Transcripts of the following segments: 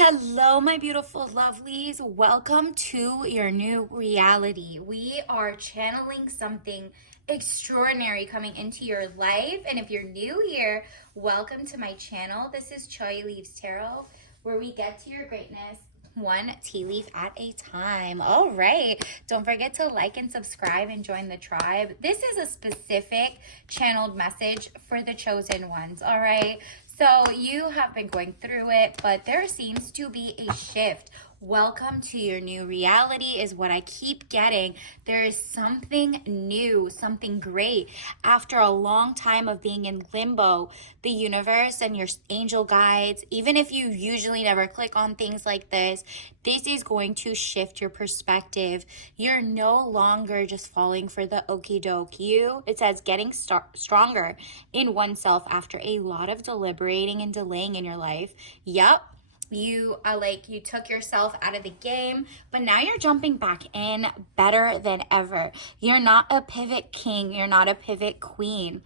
Hello, my beautiful lovelies. Welcome to your new reality. We are channeling something extraordinary coming into your life. And if you're new here, welcome to my channel. This is Choi Leaves Tarot, where we get to your greatness one tea leaf at a time. All right. Don't forget to like and subscribe and join the tribe. This is a specific channeled message for the chosen ones. All right. So you have been going through it, but there seems to be a shift. Welcome to your new reality is what I keep getting. There is something new, something great. After a long time of being in limbo, the universe and your angel guides, even if you usually never click on things like this is going to shift your perspective. You're no longer just falling for the okie doke. It says getting stronger in oneself after a lot of deliberating and delaying in your life. Yep. You took yourself out of the game, but now you're jumping back in better than ever. You're not a pivot king. You're not a pivot queen.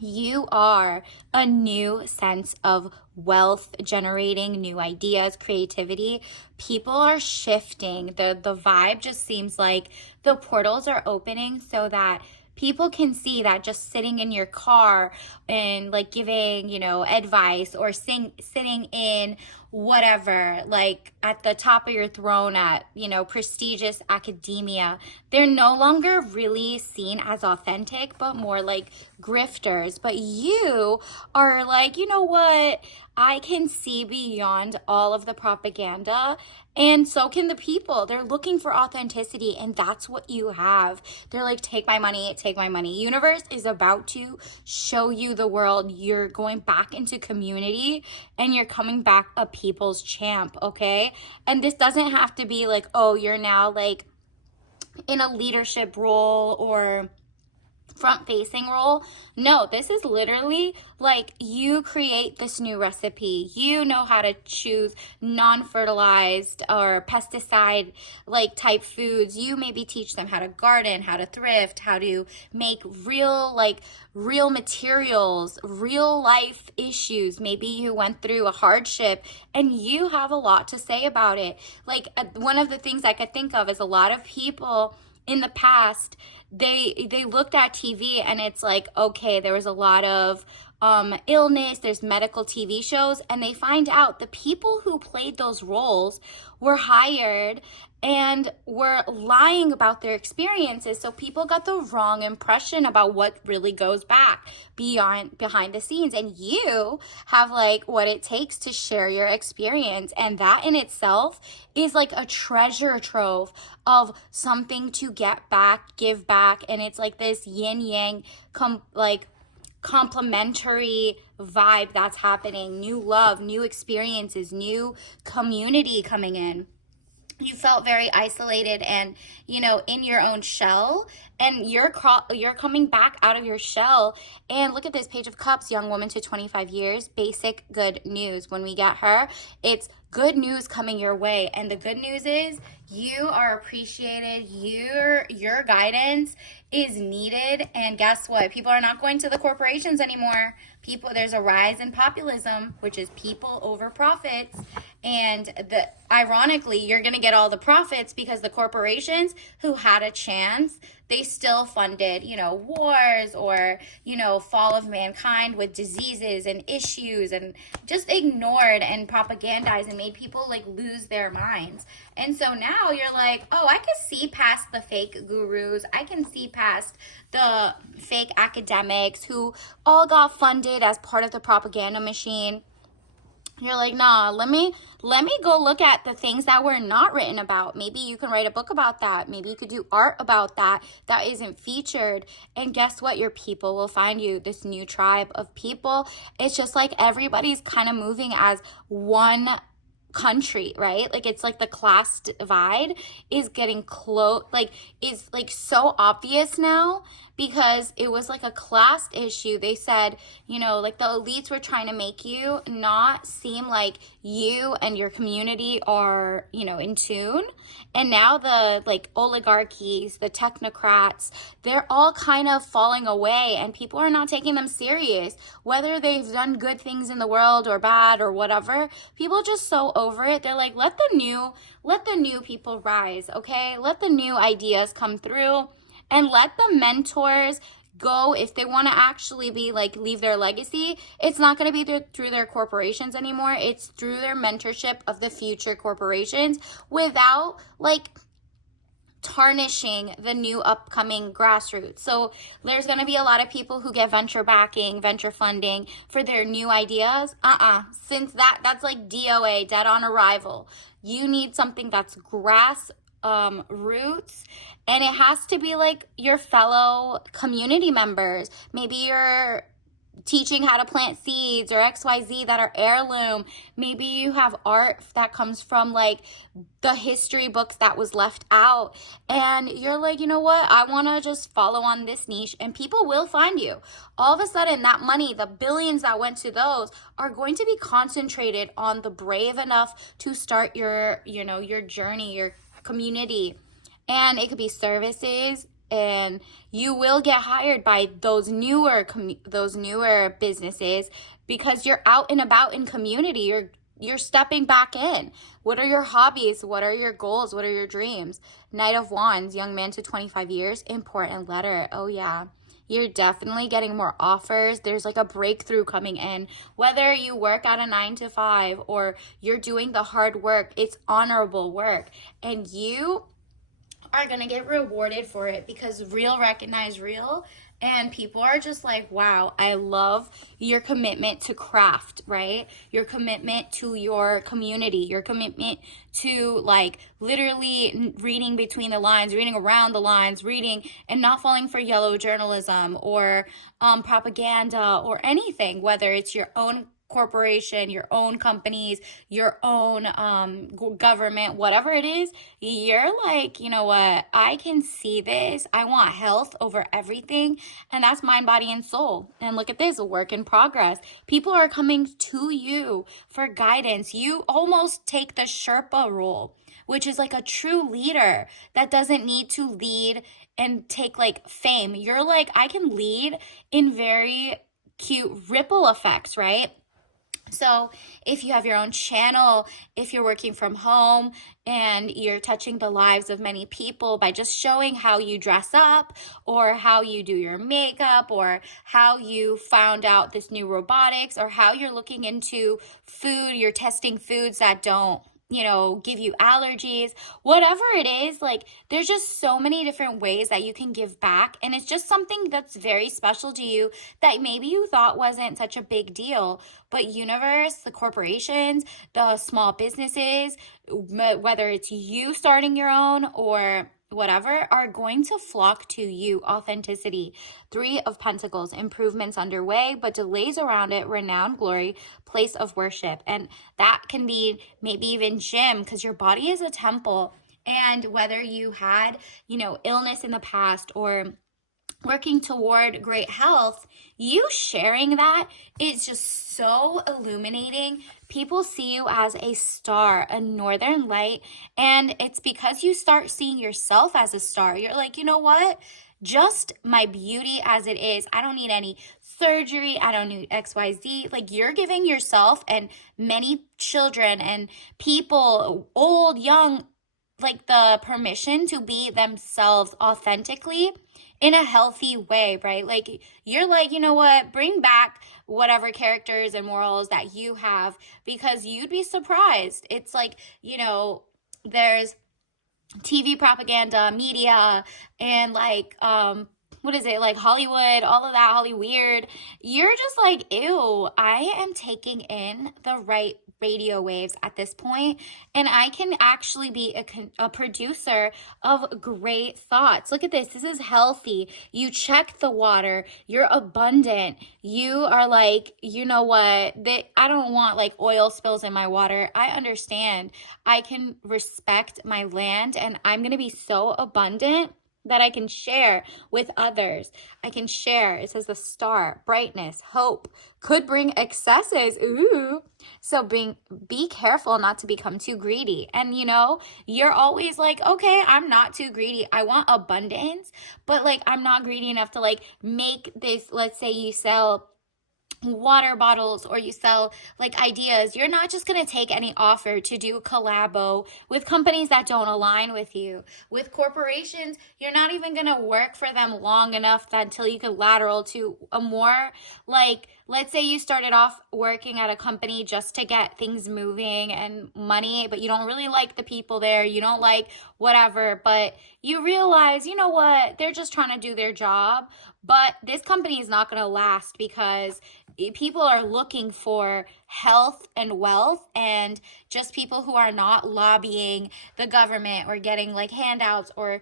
You are a new sense of wealth generating, new ideas, creativity. People are shifting. The vibe just seems like the portals are opening so that people can see that just sitting in your car and like giving, advice or sitting in whatever, like at the top of your throne at, prestigious academia, they're no longer really seen as authentic, but more like grifters. But you are like, you know what? I can see beyond all of the propaganda, and so can the people. They're looking for authenticity, and that's what you have. They're like, take my money, take my money. Universe is about to show you the world. You're going back into community, and you're coming back a people's champ, okay? And this doesn't have to be like, oh, you're now like in a leadership role or front facing role. No, this is literally like you create this new recipe. You know how to choose non-fertilized or pesticide like type foods. You maybe teach them how to garden, how to thrift, how to make real materials, real life issues. Maybe you went through a hardship and you have a lot to say about it. Like one of the things I could think of is a lot of people in the past, they looked at TV and it's like, okay, there was a lot of illness, there's medical TV shows, and they find out the people who played those roles were hired and were lying about their experiences. So people got the wrong impression about what really goes back behind the scenes. And you have like what it takes to share your experience. And that in itself is like a treasure trove of something to get back, give back. And it's like this yin yang complementary vibe that's happening. New love, new experiences, new community coming in. You felt very isolated and, in your own shell, and you're coming back out of your shell. And look at this Page of Cups, young woman to 25 years, basic good news. When we get her, it's good news coming your way. And the good news is you are appreciated. Your guidance is needed. And guess what? People are not going to the corporations anymore. There's a rise in populism, which is people over profits. And ironically, you're going to get all the profits because the corporations who had a chance, they still funded, wars or, fall of mankind with diseases and issues, and just ignored and propagandized and made people like lose their minds. And so now you're like, oh, I can see past the fake gurus. I can see past the fake academics who all got funded as part of the propaganda machine. You're like, nah, let me go look at the things that were not written about. Maybe you can write a book about that. Maybe you could do art about that isn't featured. And guess what? Your people will find you, this new tribe of people. It's just like everybody's kind of moving as one country, right? Like it's like the class divide is getting close, is like so obvious now because it was like a class issue. They said, you know, like the elites were trying to make you not seem like you and your community are, you know, in tune. And now the like oligarchies, the technocrats, they're all kind of falling away and people are not taking them serious. Whether they've done good things in the world or bad or whatever, people just so over it. They're like, let the new people rise, okay? Let the new ideas come through and let the mentors go. If they want to actually be like leave their legacy, it's not going to be through their corporations anymore. It's through their mentorship of the future corporations without like tarnishing the new upcoming grassroots. So there's going to be a lot of people who get venture backing, venture funding for their new ideas. Since that's like DOA, dead on arrival. You need something that's grass roots, and it has to be like your fellow community members. Maybe you're teaching how to plant seeds or XYZ that are heirloom. Maybe you have art that comes from like the history books that was left out, and you're like, you know what, I want to just follow on this niche, and people will find you. All of a sudden, that money, the billions that went to those, are going to be concentrated on the brave enough to start your, you know, your journey, your community. And it could be services, and you will get hired by those newer businesses because you're out and about in community. You're stepping back in. What are your hobbies? What are your goals? What are your dreams? Knight of Wands, young man to 25 years, important letter. Oh yeah. You're definitely getting more offers. There's like a breakthrough coming in. Whether you work at a 9 to 5 or you're doing the hard work, it's honorable work. And you are going to get rewarded for it because real recognize real. And people are just like, wow, I love your commitment to craft, right? Your commitment to your community, your commitment to like literally reading between the lines, reading around the lines, reading and not falling for yellow journalism or propaganda or anything, whether it's your own corporation, your own companies, your own government, whatever it is, you're like, you know what, I can see this. I want health over everything. And that's mind, body, and soul. And look at this, a work in progress. People are coming to you for guidance. You almost take the Sherpa role, which is like a true leader that doesn't need to lead and take like fame. You're like, I can lead in very cute ripple effects, right? So if you have your own channel, if you're working from home and you're touching the lives of many people by just showing how you dress up or how you do your makeup or how you found out this new robotics or how you're looking into food, you're testing foods that don't, you know, give you allergies, whatever it is, like there's just so many different ways that you can give back. And it's just something that's very special to you that maybe you thought wasn't such a big deal, but universe, the corporations, the small businesses, whether it's you starting your own or whatever, are going to flock to you. Authenticity. 3 of Pentacles, improvements underway, but delays around it, renowned glory, place of worship. And that can be maybe even gym, because your body is a temple. And whether you had, you know, illness in the past or working toward great health, you sharing that is just so illuminating. People see you as a star, a northern light, and it's because you start seeing yourself as a star. You're like, you know what? Just my beauty as it is. I don't need any surgery. I don't need XYZ. Like, you're giving yourself and many children and people, old, young, like the permission to be themselves authentically in a healthy way, right? Like, you're like, you know what, bring back whatever characters and morals that you have, because you'd be surprised. It's like, you know, there's TV propaganda, media, and like, what is it, like Hollywood, all of that, Hollyweird. You're just like, ew, I am taking in the right radio waves at this point, and I can actually be a producer of great thoughts. Look at this. This is healthy. You check the water. You're abundant. You are like, you know what? I don't want like oil spills in my water. I understand. I can respect my land, and I'm going to be so abundant that I can share with others. I can share. It says the star, brightness, hope, could bring excesses. Ooh. So be careful not to become too greedy. And you're always like, okay, I'm not too greedy. I want abundance, but like I'm not greedy enough to like make this, let's say you sell water bottles or you sell like ideas. You're not just going to take any offer to do a collabo with companies that don't align with you. With corporations, you're not even going to work for them long enough that until you can lateral to a more like, let's say you started off working at a company just to get things moving and money, but you don't really like the people there, you don't like whatever, but you realize, you know what, they're just trying to do their job, but this company is not going to last because people are looking for health and wealth, and just people who are not lobbying the government or getting like handouts or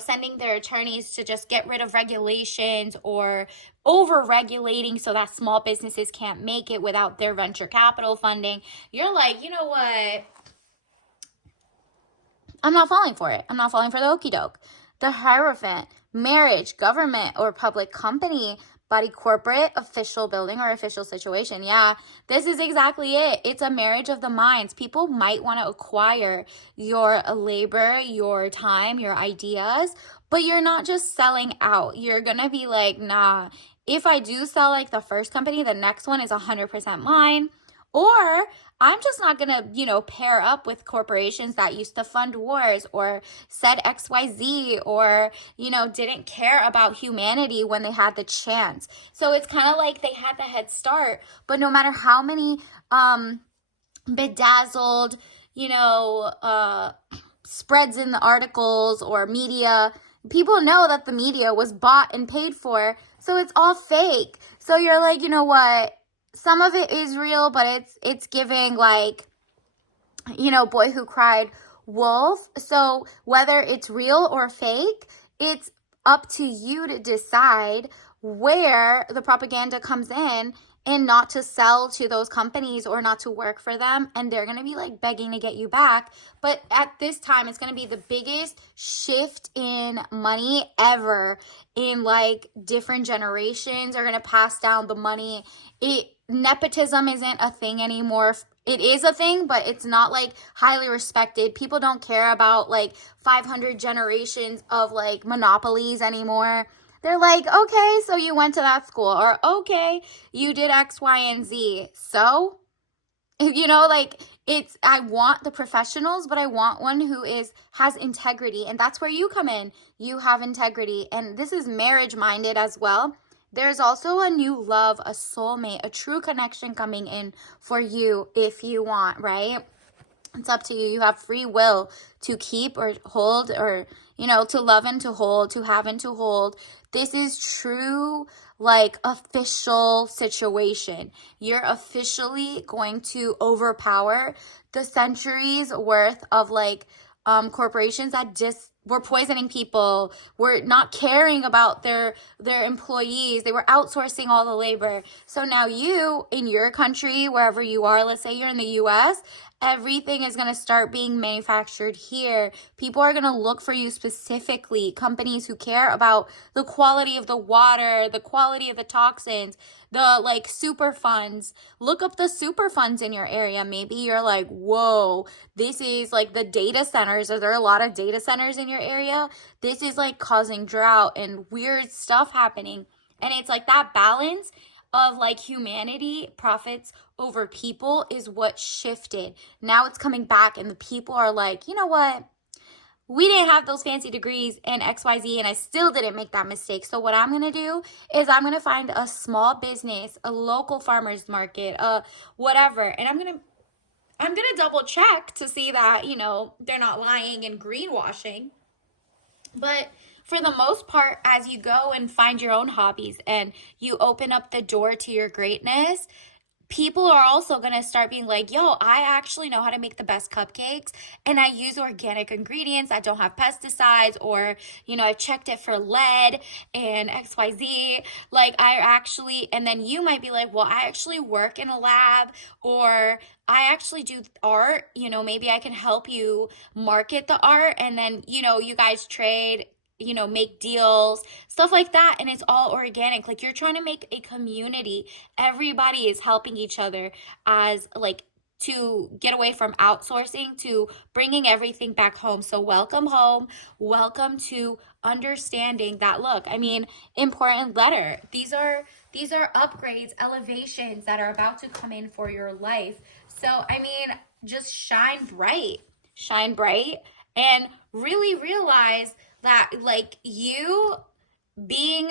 sending their attorneys to just get rid of regulations or over regulating so that small businesses can't make it without their venture capital funding. You're like, you know what, I'm not falling for it. I'm not falling for the okie doke. The Hierophant, marriage, government or public company, body, corporate, official building or official situation. Yeah, this is exactly it. It's a marriage of the minds. People might want to acquire your labor, your time, your ideas, but you're not just selling out. You're going to be like, nah, if I do sell like the first company, the next one is 100% mine. Or I'm just not going to, pair up with corporations that used to fund wars or said XYZ or, didn't care about humanity when they had the chance. So it's kind of like they had the head start, but no matter how many bedazzled, spreads in the articles or media, people know that the media was bought and paid for, so it's all fake. So you're like, you know what? Some of it is real, but it's giving like, Boy Who Cried Wolf. So whether it's real or fake, it's up to you to decide where the propaganda comes in and not to sell to those companies or not to work for them. And they're going to be like begging to get you back. But at this time, it's going to be the biggest shift in money ever. In like different generations are going to pass down the money. Nepotism isn't a thing anymore. It is a thing, but it's not like highly respected. People don't care about like 500 generations of like monopolies anymore. They're like, okay, so you went to that school, or okay, you did X, Y, and Z. So, like I want the professionals, but I want one who has integrity. And that's where you come in. You have integrity. And this is marriage minded as well. There's also a new love, a soulmate, a true connection coming in for you if you want, right? It's up to you. You have free will to keep or hold or, to love and to hold, to have and to hold. This is true, like, official situation. You're officially going to overpower the centuries worth of, like, corporations that just were poisoning people, were not caring about their employees. They were outsourcing all the labor. So now you, in your country, wherever you are, let's say you're in the US, everything is going to start being manufactured here. People are going to look for you specifically. Companies who care about the quality of the water, the quality of the toxins, the like super funds. Look up the super funds in your area. Maybe you're like, whoa, this is like the data centers. Are there a lot of data centers in your area? This is like causing drought and weird stuff happening. And it's like that balance of like humanity, profits over people is what shifted. Now it's coming back and the people are like, you know what? We didn't have those fancy degrees in XYZ and I still didn't make that mistake. So what I'm going to do is I'm going to find a small business, a local farmer's market, whatever. And I'm going to double check to see that, they're not lying and greenwashing. But for the most part, as you go and find your own hobbies and you open up the door to your greatness, people are also going to start being like, yo, I actually know how to make the best cupcakes and I use organic ingredients that don't have pesticides, or, I checked it for lead and XYZ. Like and then you might be like, well, I actually work in a lab, or I actually do art, maybe I can help you market the art. And then, you guys trade make deals, stuff like that. And it's all organic. Like, you're trying to make a community. Everybody is helping each other as like to get away from outsourcing to bringing everything back home. So welcome home. Welcome to understanding that. Look, I mean, important letter. These are upgrades, elevations that are about to come in for your life. So, I mean, just shine bright. Shine bright and really realize that, like, you being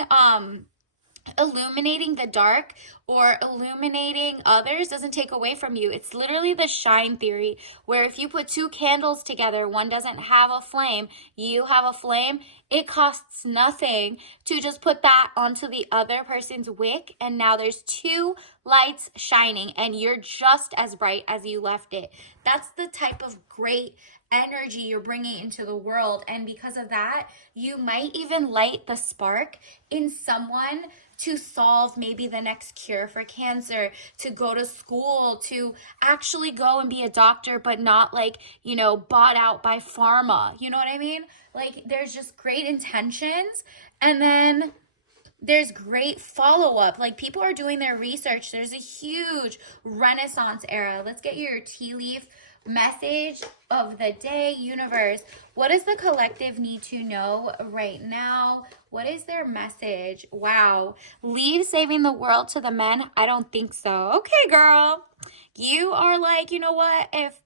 illuminating the dark or illuminating others doesn't take away from you. It's literally the shine theory, where if you put two candles together, one doesn't have a flame, you have a flame, it costs nothing to just put that onto the other person's wick, and now there's two lights shining and you're just as bright as you left it. That's the type of great energy you're bringing into the world. And because of that, you might even light the spark in someone to solve maybe the next cure for cancer, to go to school, to actually go and be a doctor, but not like, bought out by pharma. You know what I mean? Like, there's just great intentions, and then there's great follow-up. Like, people are doing their research. There's a huge renaissance era. Let's get your tea leaf message of the day. Universe, what does the collective need to know right now? What is their message? Wow. Leave saving the world to the men? I don't think so. Okay, girl. You are like, you know what? If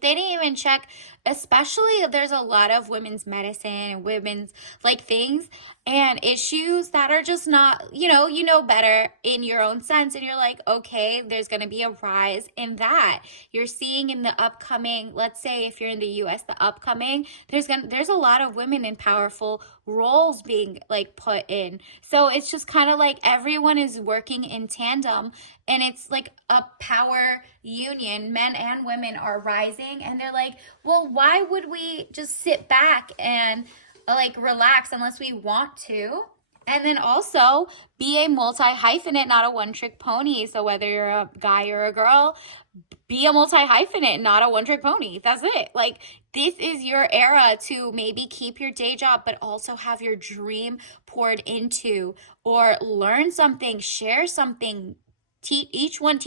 they didn't even check, especially if there's a lot of women's medicine and women's like things and issues that are just not, you know better in your own sense. And you're like, okay, there's going to be a rise in that. You're seeing in the upcoming, let's say if you're in the US, the upcoming, there's a lot of women in powerful roles being like put in. So it's just kind of like everyone is working in tandem, and it's like a power union. Men and women are rising, and they're like, well, why would we just sit back and like relax unless we want to? And then also be a multi-hyphenate, not a one-trick pony. So whether you're a guy or a girl, be a multi-hyphenate, not a one-trick pony. That's it. Like, this is your era to maybe keep your day job, but also have your dream poured into, or learn something, share something, teach one,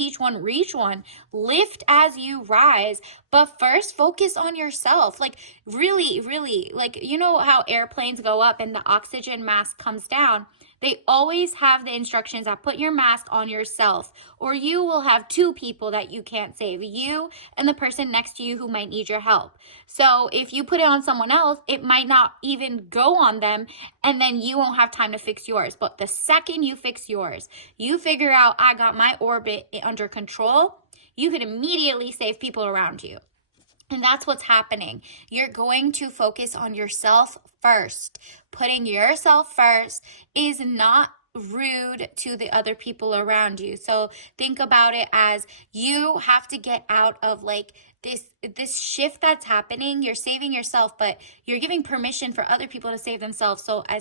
reach one, lift as you rise. But first, focus on yourself. Like, really, really, like, you know how airplanes go up and the oxygen mask comes down? They always have the instructions that put your mask on yourself, or you will have two people that you can't save, you and the person next to you who might need your help. So if you put it on someone else, it might not even go on them, and then you won't have time to fix yours. But the second you fix yours, you figure out, I got my orbit under control, you can immediately save people around you. And that's what's happening. You're going to focus on yourself first. Putting yourself first is not rude to the other people around you. So think about it as you have to get out of like this shift that's happening. You're saving yourself, but you're giving permission for other people to save themselves. So the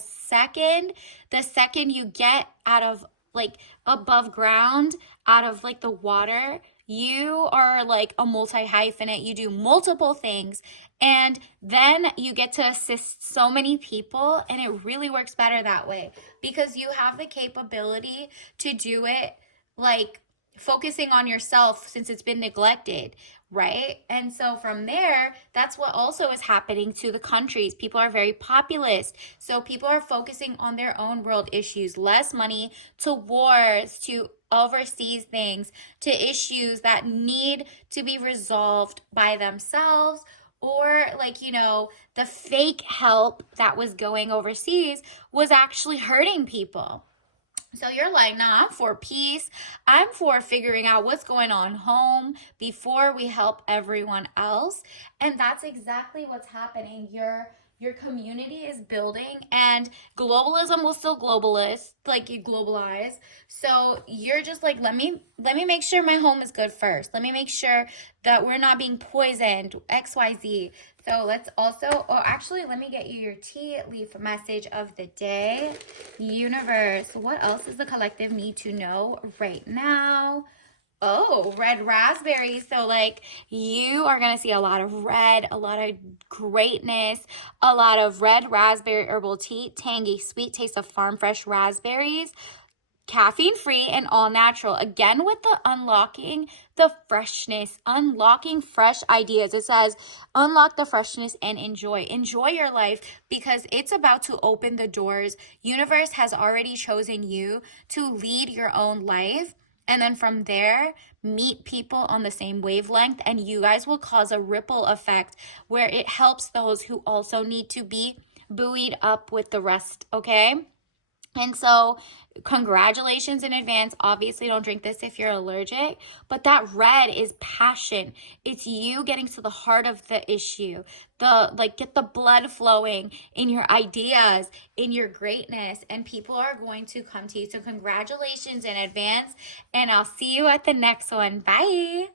second you get out of like above ground, out of like the water, you are like a multi-hyphenate. You do multiple things, and then you get to assist so many people, and it really works better that way because you have the capability to do it like focusing on yourself since it's been neglected, right? And so from there, that's what also is happening to the countries. People are very populist. So people are focusing on their own world issues, less money to wars, to overseas things, to issues that need to be resolved by themselves, or like, the fake help that was going overseas was actually hurting people. So you're like, nah, I'm for peace. I'm for figuring out what's going on home before we help everyone else. And that's exactly what's happening. Your community is building, and globalism will still globalize. So you're just like, let me make sure my home is good first. Let me make sure that we're not being poisoned, XYZ. So let's also, let me get you your tea leaf message of the day. Universe, what else does the collective need to know right now? Oh, red raspberries. So, like, you are going to see a lot of red, a lot of greatness, a lot of red raspberry herbal tea, tangy, sweet taste of farm fresh raspberries, caffeine free and all natural. Again, with the unlocking the freshness, unlocking fresh ideas. It says, unlock the freshness and enjoy. Enjoy your life because it's about to open the doors. Universe has already chosen you to lead your own life. And then from there, meet people on the same wavelength, and you guys will cause a ripple effect where it helps those who also need to be buoyed up with the rest, okay? And so, congratulations in advance. Obviously, don't drink this if you're allergic, but that red is passion. It's you getting to the heart of the issue. Get the blood flowing in your ideas, in your greatness, and people are going to come to you. So, congratulations in advance, and I'll see you at the next one. Bye.